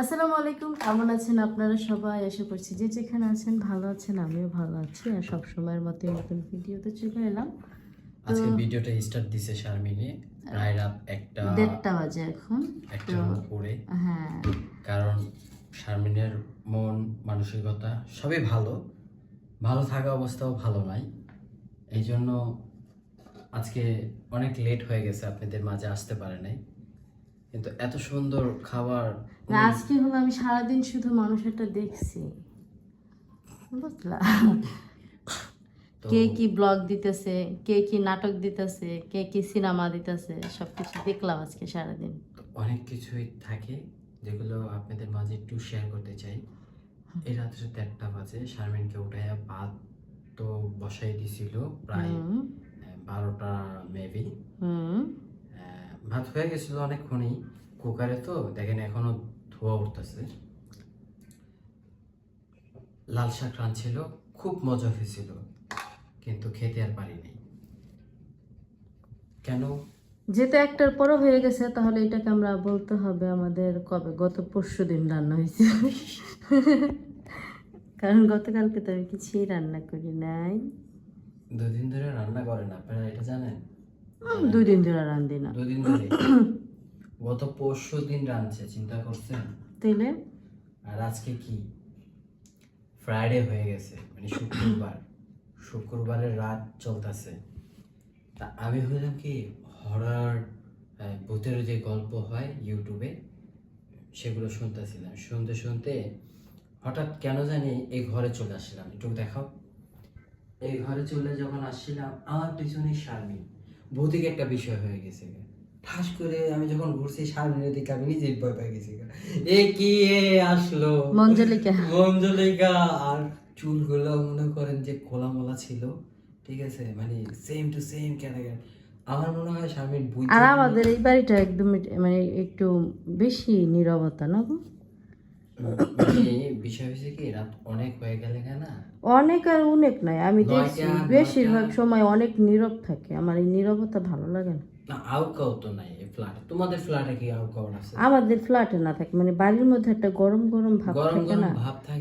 আসসালামু আলাইকুম। কেমন আছেন আপনারা সবাই? আশা করছি যে যেখানে আছেন ভালো আছেন আমিও ভালো আছি। আর সব সময়ের মতোই নতুন ভিডিওতে চলে এলাম। আজকে ভিডিওটা স্টার্ট দিছে শারমিনে। প্রায় রাত একটা দেড়টা বাজে এখন। একটার উপরে। হ্যাঁ। কারণ শারমিনের মন মানসিকতা সবই ভালো। ভালো থাকা অবস্থাও ভালো নাই। এই জন্য আজকে অনেক লেট হয়ে গেছে আপনাদের মাঝে আসতে পারে নাই। কিন্তু এত সুন্দর খাবার না আজকে হলো আমি সারাদিন শুধু মানুষেরটা দেখছি। বুঝলা কে কি ব্লগ দিতেছে কে কি নাটক দিতেছে কে কি সিনেমা দিতেছে সবকিছু দেখলাম আজকে সারাদিন। অনেক কিছুই থাকে যেগুলো আপনাদের মাঝে একটু শেয়ার করতে চাই। এই রাত্রে দেড়টা বাজে শারমিনকে উঠাইয়া ভাত তো বসাই দিছিল প্রায় বারোটা মেবি ভাত হয়ে গেছিল অনেকক্ষণই কুকারে তো দেখেন এখনও ধোয়া উঠতেছে। লাল শাক রাঁধছিল খুব মজা হয়েছিল কিন্তু খেতে আর পারি নাই। কেন? যেহেতু একটার পরও হয়ে গেছে তাহলে এটাকে আমরা বলতে হবে আমাদের কবে? গত পরশু দিন রান্না হয়েছে। কারণ গতকালকে তো আমি কিছুই রান্না করি নাই। দুদিন ধরে রান্না করেন আপনারা এটা জানেন? দুই দিন ধরে রান্ধি না। দুদিন ধরে? গত পরশু দিন রাঁধছে চিন্তা করছেন? তাইলে? আর আজকে কি? ফ্রাইডে হয়ে গেছে মানে শুক্রবার। শুক্রবারের রাত চলতেছে। তা আমি হইলাম কি হরার ভূতের যে গল্প হয় ইউটিউবে সেগুলো শুনতেছিলাম। শুনতে শুনতে হঠাৎ কেন জানি এই ঘরে চলে আসলাম একটু দেখাও। এই ঘরে চলে যখন আসছিলাম আমার পিছনে শারমিন। ভৌতিক একটা বিষয় হয়ে গেছে ঠাস করে আমি যখন ঘুরছি শারমিনের দিকে আমি নিজেই ভয় পেয়ে গেছি এ কি এ আসলো? মঞ্জলিকা। মঞ্জলিকা আর চুলগুলো মনে করেন যে খোলামোলা ছিল ঠিক আছে? মানে সেম টু সেম ক্যাটাগরি আমার মনে হয় শারমিন বুঝ আর আমাদের এই বাড়িটা একদম মানে একটু বেশি নীরবতা না বিষয় হয়েছে কি রাত অনেক হয়ে গেলে না অনেক আর অনেক নাই। আমি দেখছি বেশিরভাগ সময় অনেক নীরব থাকে। আমার এই নীরবতা ভালো লাগে না। না আউকাও তো নাই এই তোমাদের ফ্ল্যাটে কি আউকাও আছে? আমাদের ফ্ল্যাটে না থাকে। মানে বাড়ির মধ্যে একটা গরম গরম ভাব থাকে না।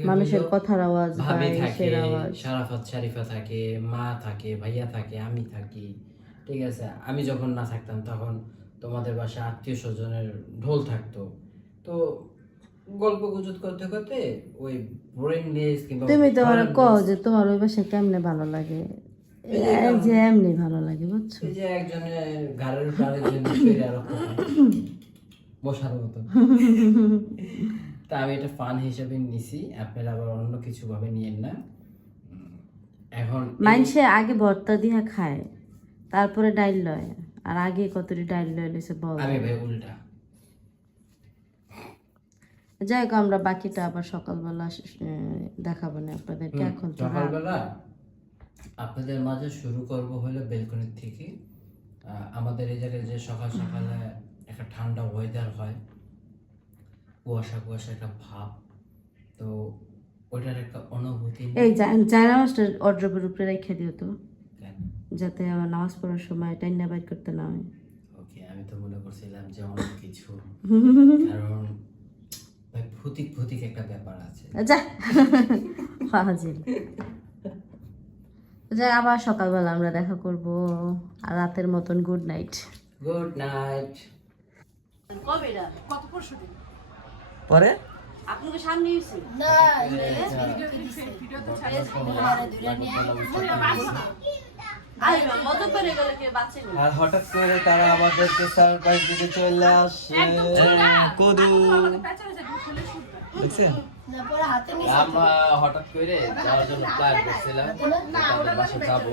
মানুষের কথার আওয়াজ ভাবি থাকে। শারিফা থাকে মা থাকে ভাইয়া থাকে আমি থাকি। ঠিক আছে? আমি যখন না থাকতাম তখন তোমাদের বাসায় আত্মীয় স্বজনের ঢোল থাকতো। তো গল্প গুজব করতে করতে ওই ব্রেনলেস কিংবা তুমি তো brainless- কও যে তোমার ওই বাসায় কেমনে ভালো লাগে? এই যে এমনি ভালো লাগে বুঝছ? এই যে একজনের ঘরের রাখতে হয়। বসার মতো। তা আমি এটা ফান হিসেবে নিছি আপনারা আবার অন্য কিছু ভাবে নিয়েন না। এখন মানুষে আগে ভর্তা দিয়া খায় তারপরে ডাইল লয় আর আগে কতটি ডাইল লয় লইছে বল। আমি ভাই উল্টা। যাই হোক আমরা বাকিটা আবার সকালবেলা দেখাবো না আপনাদেরকে। এখন তো সকালবেলা আপনাদের মাঝে শুরু করব হলো বেলকনির থেকে। আমাদের এই জায়গায় যে সকাল সকালে একটা ঠান্ডা ওয়েদার হয় কুয়াশা কুয়াশা একটা ভাব তো ওইটার একটা অনুভূতি এই জা- জায়নামাজটা অর্ডারের উপরে রেখে দিও তো যাতে আমার নামাজ পড়ার সময় টাইনা বাইর করতে না হয়। ওকে আমি তো মনে করছিলাম যে অনেক কিছু কারণ ভূতিক ভূতিক একটা ব্যাপার আছে। যা। যাই আবার সকালবেলা আমরা দেখা করব। আর রাতের মতন গুড নাইট গুড নাইট কবে কত পরশু দিন? পরে? আপনাকে সামনে এসেছি। আইবা মজা করে গেলে কে বাঁচে আর হঠাৎ করে তারা আমাদেরকে সারপ্রাইজ দিতে চলে আসে। কদু। দেখছেন? আমরা হঠাৎ করে যাওয়ার জন্য প্ল্যান করছিলাম বাসা যাব।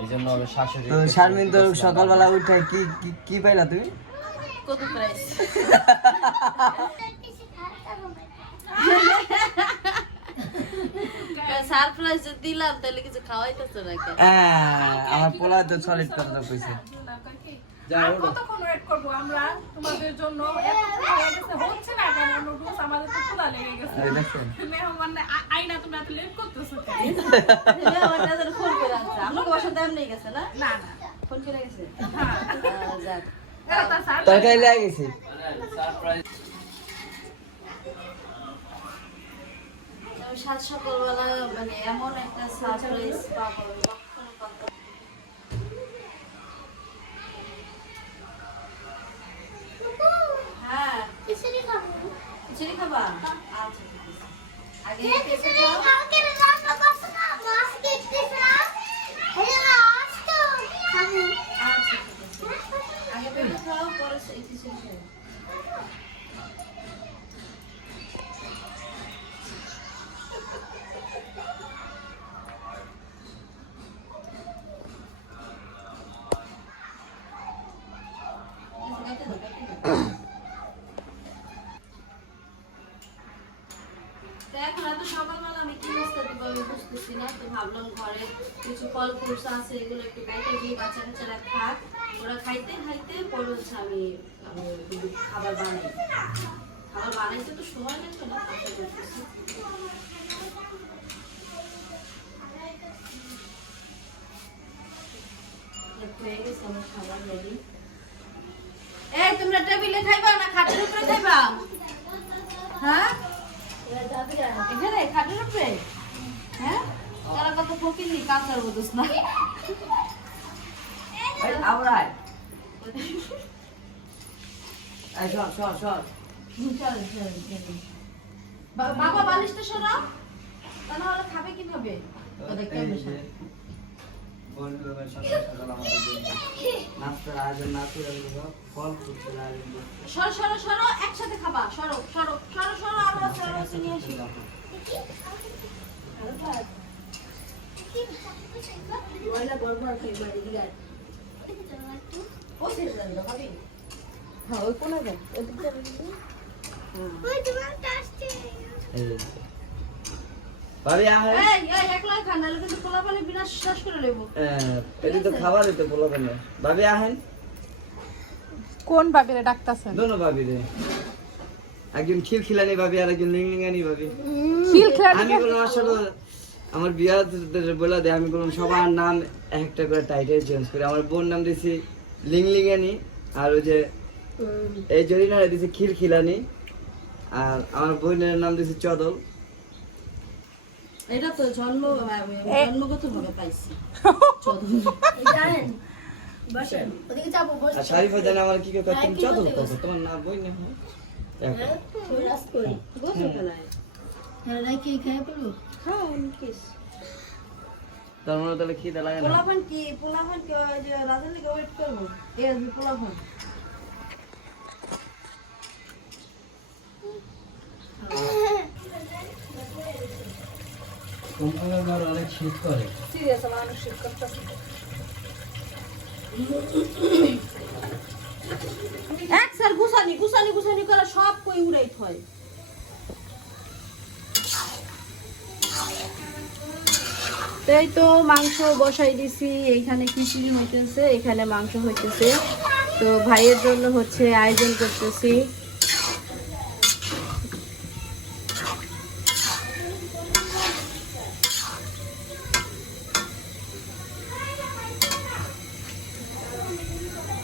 এই জন্য আমি শাশুড়ি তো শারমিন তো সকালবেলা উঠে কি কি- পাইলা তুমি? কত প্রাইস সারপ্রাইজ দিলাম তাহলে কিছু খাওয়াইতেছো না হ্যাঁ, আমার পোলা তো সলিড কথা কইছে। আর কতক্ষণ ওয়েট করব আমরা? তোমাদের জন্য হয়ে গেছে হচ্ছে না কেন? নুডলস আমাদের তো খোলা লেগে গেছে। মেহমান আইনা তোমরা এত লেট করতেছো কেন? ফোন করে আনছে আমাকে বাসা দাম নেই গেছে না না। না ফোন করে গেছে হ্যাঁ। যাক এরা তো স্যার তরকারি লেগে গেছে। সারপ্রাইজ সাত সকালবেলা মানে এমন একটা সারপ্রাইজ পাবো। কখনো পাবো হ্যাঁ খিচুড়ি খাবা আচ্ছা ঠিক আছে আগে পেঁপে খাও আচ্ছা ঠিক আছে আগে পেঁপে খাও পরে সেই খিচুড়ি খাও তো ফল ফ্রুটস আছে, এগুলো একটু বেটে দিয়ে বাচ্চা কাচ্চারা খাক। ওরা খাইতে খাইতে পরে হচ্ছে আমি খাবার বানাই। খাবার বানাইতে তো সময় লাগবে না তোমরা টেবিলে খাইবা না উপরে খাইবা? হ্যাঁ? খাটের হ্যাঁ? তারা কত ফকির নি কাঁচার না। চল চল চল। বাবা বালিশটা সরাও। তা না হলে খাবে কীভাবে? আমরা একসাথে খাবা। সরো সরো সরো সরো আরও সরো নিয়ে আসি। কোনা বাবিরে ডাকতাছেন? দোনো ভাবি রে একজন খিলখিলানি ভাবি আর একজন লিংলিঙ্গানি ভাবি। খিল খেলা আমি বললাম আসলে আমার বিয়াদের বলে দেয় আমি বললাম সবার নাম এক একটা করে টাইটেল চেঞ্জ করি। আমার বোন নাম দিয়েছি লিংলিঙ্গানি আর ওই যে এই জরিনারে দিয়েছি খিলখিলানি আর আমার বোনের নাম দিয়েছি চদল। এটা তো জন্ম জন্মগত ভাবে পাইছি। আর শারিফা জানে আমার কি কথা তুমি চদল কথা তোমার নাম বই না হয়? তার মানে তাহলে খিদে লাগে না? পোলাপান কি? পোলাপান কি যে ওয়েট করব? অনেক শীত করে। সিরিয়াস কষ্ট এক স্যার গুছানি গুছানি গুছানি করে সব কই উড়াই থয় তো এই তো মাংস বসাই দিছি এইখানে খিচুড়ি হইতেছে এখানে মাংস হইতেছে। তো ভাইয়ের জন্য হচ্ছে আয়োজন করতেছি।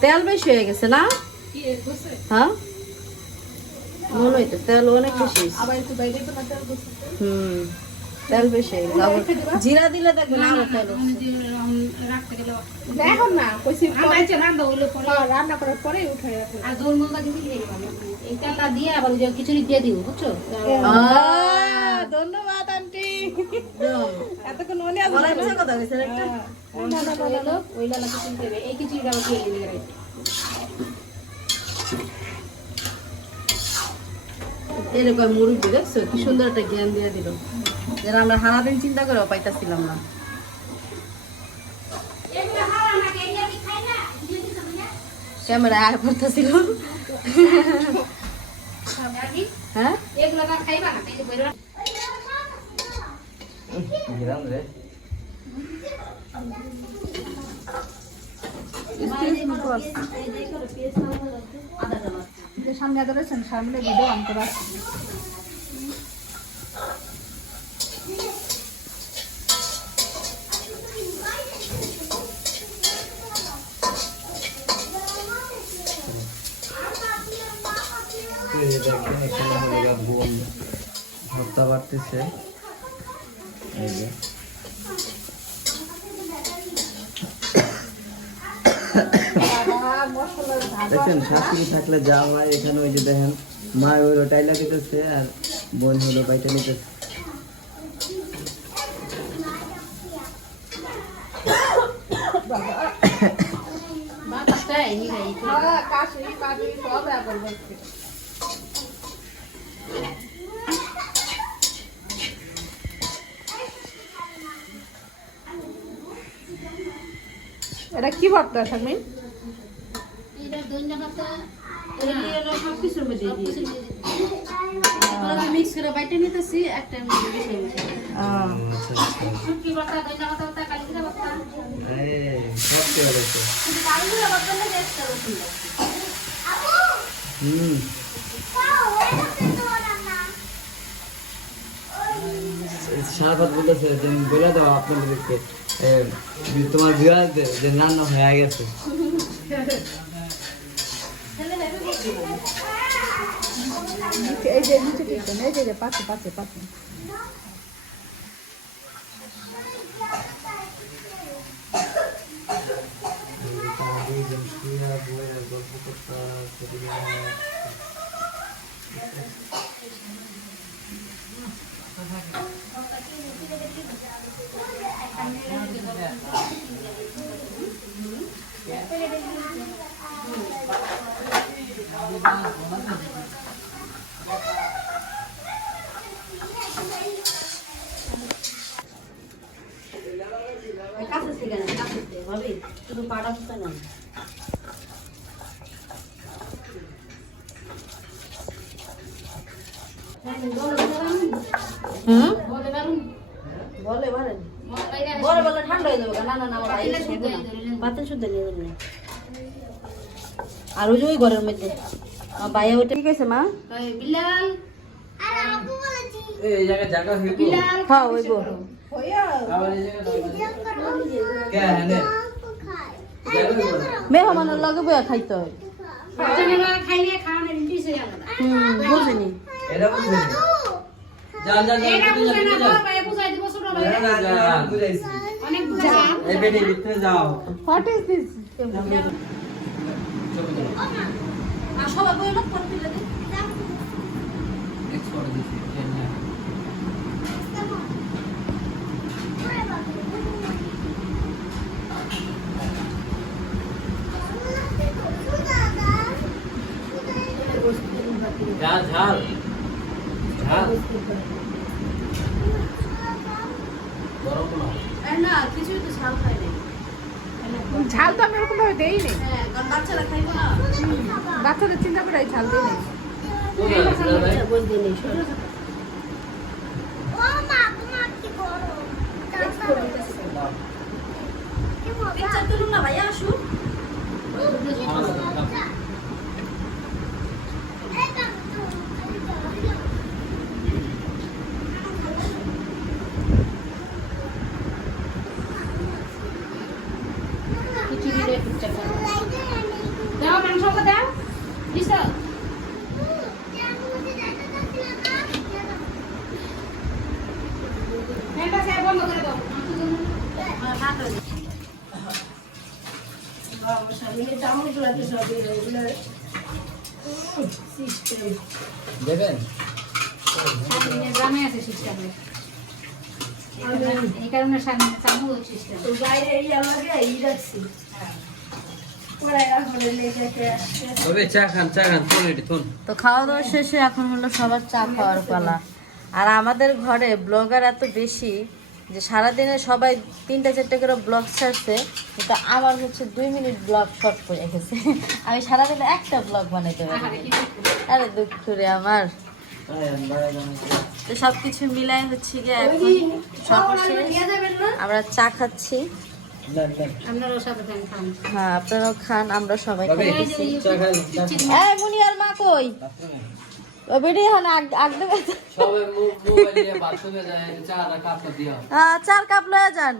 তেল বেশি হয়ে গেছে না? হ্যাঁ? মনে হইতো তেল অনেক বেশি হুম। তেল বেশি জিরা দিলে তেল এখন না কইছি রান্না হইল পরে। রান্না করার পরে উঠে আর দোল মোমবাতি দিয়ে এই তেলটা দিয়ে আবার ওই খিচুড়ি দিয়ে দিব বুঝছ? ধন্যবাদ আন্টি। এতক্ষণ মনে আছে কথা কইছেন একটা? ওই লালা খিচুড়ি দেবে। এই খিচুড়িটা আবার খেয়ে নিবে। এরকম মুরব্বি দেখছ? কি সুন্দর একটা জ্ঞান দিয়ে দিল। যারা আমরা সারাদিন চিন্তা করেও পাইতাছিলাম না। ক্যামেরা আয় পড়তেছিল হ্যাঁ? সামনে ধরেছেন সামনে ভিডিও করা দেখেন এখানে হলো গিয়ে ভর্তা বাড়তেছে। এই যে। দেখেন শাশুড়ি থাকলে যা হয় এখানে ওই যে দেখেন মা হলো টাইলা দিতেছে আর বোন হলো বাইটা নিতেছে। কাশি কাশি সব এখন হচ্ছে এটা কি ভর্তা এটা পাতা এটা দিয়ে হলো সবকিছুর মধ্যে দিয়ে দিই। মিক্স করে বাইটে নিতেছি একটা মিশে মিশে আচ্ছা আচ্ছা শুটকি পাতা দইনা পাতা পাতা কালিজিরা পাতা এই সব করে দেখো কিন্তু কালগুলো বদলে একটা রসুন দাও। হুম সারাপাত বলতেছে যে বলে দাও আপনাদেরকে এ, যে তোমার বিবাহদের যে রান্না হয়ে গেছে। এই যে নিচে দিচ্ছেন এই যে এই যে পাশে পাশে পাশে ওই কাছে না, শুধু পাটা সুতা বলে বারুন বলে। বাইরে বলে ঠান্ডা হয়ে যাবে না না না আমার ভাই শুদ্ধ নিয়ে যাবেন আর ওই যে ওই ঘরের মধ্যে। আমার ওটা ঠিক আছে মা। বিলাল। এই জায়গা জায়গা হইব বিলাল হ্যাঁ আবার এই জায়গা কে মেহমানের লগে বয়া খাইতে হয়। বুঝিনি। এটা হোয়াট ইজ দিস তোলো। আর সবাই বই লোক করে দিলে দিন। Next photo দিছি, এই নিয়ে। ঝাল ঝাল ঝাল গরম না আর না কিছুই তো ছাল খাই নাই ঝাল তো আমি ওরকম ভাবে দেই নেই হ্যাঁ বাচ্চারা খাইবো না। বাচ্চাদের চিন্তা করে ঝাল দিই শুধু পিকচার তুলুন না ভাইয়া আসুন কিছু দিলে টুকটাক করো। দাও মাংসটা দাও দিছো ফ্যানটা সে বন্ধ করে দাও আমার হাত হয়ে যাচ্ছে। বাবা, স্বামীর জামাগুলোতে সব এগুলো system। তো খাওয়া দাওয়া শেষে এখন হলো সবার চা খাওয়ার পালা। আর আমাদের ঘরে ব্লগার এত বেশি যে সারাদিনে সবাই তিনটা চারটে করে ব্লগ ছাড়ছে কিন্তু আমার হচ্ছে দুই মিনিট ব্লগ শর্ট করে গেছে আমি সারাদিনে একটা ব্লগ বানাইতে পারি আরে দুঃখ রে আমার। তো সব কিছু মিলাই হচ্ছে গিয়ে এখন সর্বশেষ আমরা চা খাচ্ছি। আপনারও সাথে ফ্যান খান। হ্যাঁ আপনারাও খান আমরা সবাই খান এই মুনিয়ার মা কই? বেটি এখন আগ আগ দেবে সবাই মোবাইল নিয়ে বাথরুমে যায় চাটা কাপটা দিও আহ, চার কাপ লয়ে যান।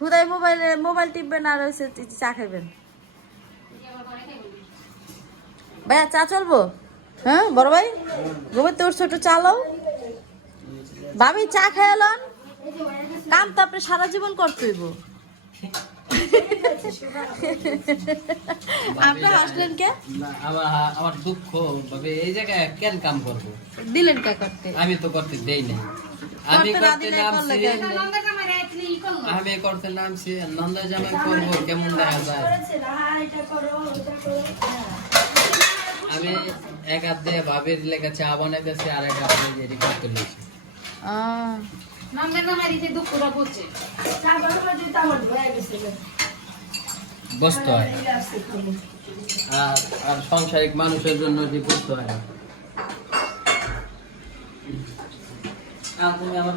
হুদাই মোবাইলে মোবাইল টিপবেন আর হচ্ছে চা খাইবেন। ভাইয়া চা চলবো? হ্যাঁ বড় ভাই? ঘুমে তোর ছোট চালো ভাবি চা খায়ালন কাম তো আপনি সারা জীবন করতে হইব আপনি হাসলেন কে? আমার দুঃখ ভাবে এই জায়গায় কেন কাম করব? দিলেন কে করতে? আমি তো করতে দেই নাই। আমি করতে করতে নামছি। আমি করতে নামছি নন্দা করব কেমন দেখা যায়? আমি এক হাত দিয়ে ভাবির লেগে চা বানাইতেছি আর এক হাত দিয়ে রেকর্ড করতেছি বসতে হয়। আর আর সাংসারিক মানুষের জন্য যে বসতে হয় না। আর তুমি আমার